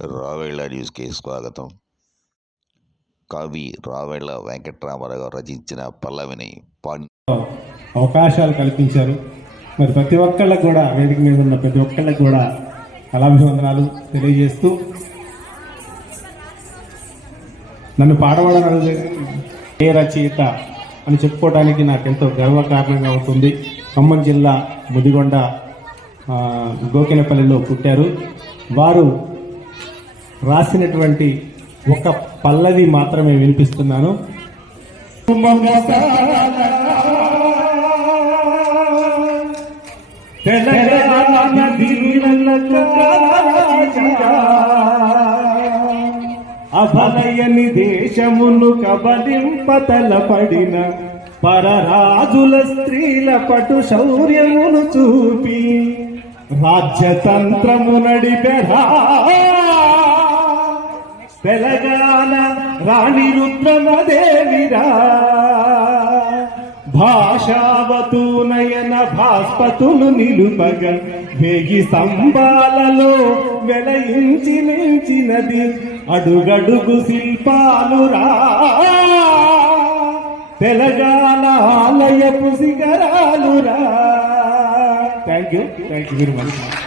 రావేళ్ళ న్యూస్కి స్వాగతం. కవి రావేళ్ళ వెంకట్రామారావు రచించిన పల్లవిని పాండ్ అవకాశాలు కల్పించారు. మరి ప్రతి ఒక్కళ్ళకు కూడా వేదిక మీద ఉన్న ప్రతి ఒక్కళ్ళకి కూడా కళాభివందనాలు తెలియజేస్తూ నన్ను పాడవడం ఏ రచయిత? అని చెప్పుకోవడానికి నాకు ఎంతో గర్వకారణంగా ఉంటుంది. ఖమ్మం జిల్లా ముదిగొండ గోకినపల్లిలో పుట్టారు. వారు రాసినటువంటి ఒక పల్లవి మాత్రమే వినిపిస్తున్నాను. అభలయని దేశమును కబలింపతలపడిన పరరాజుల స్త్రీల పటు శౌర్యమును చూపి రాజ్యతంత్రము నడిపెరా. తెలంగాణ రాణి రుద్రమదేవిరా. భాషావతు నయన భాస్పతులు నిలుపగ వేగి స్తంభాలలో వెలయించి నిలిచినది అడుగడుగు శిల్పాలురా తెలంగాణ ఆలయపు శిఖరాలురా thank you thank you very much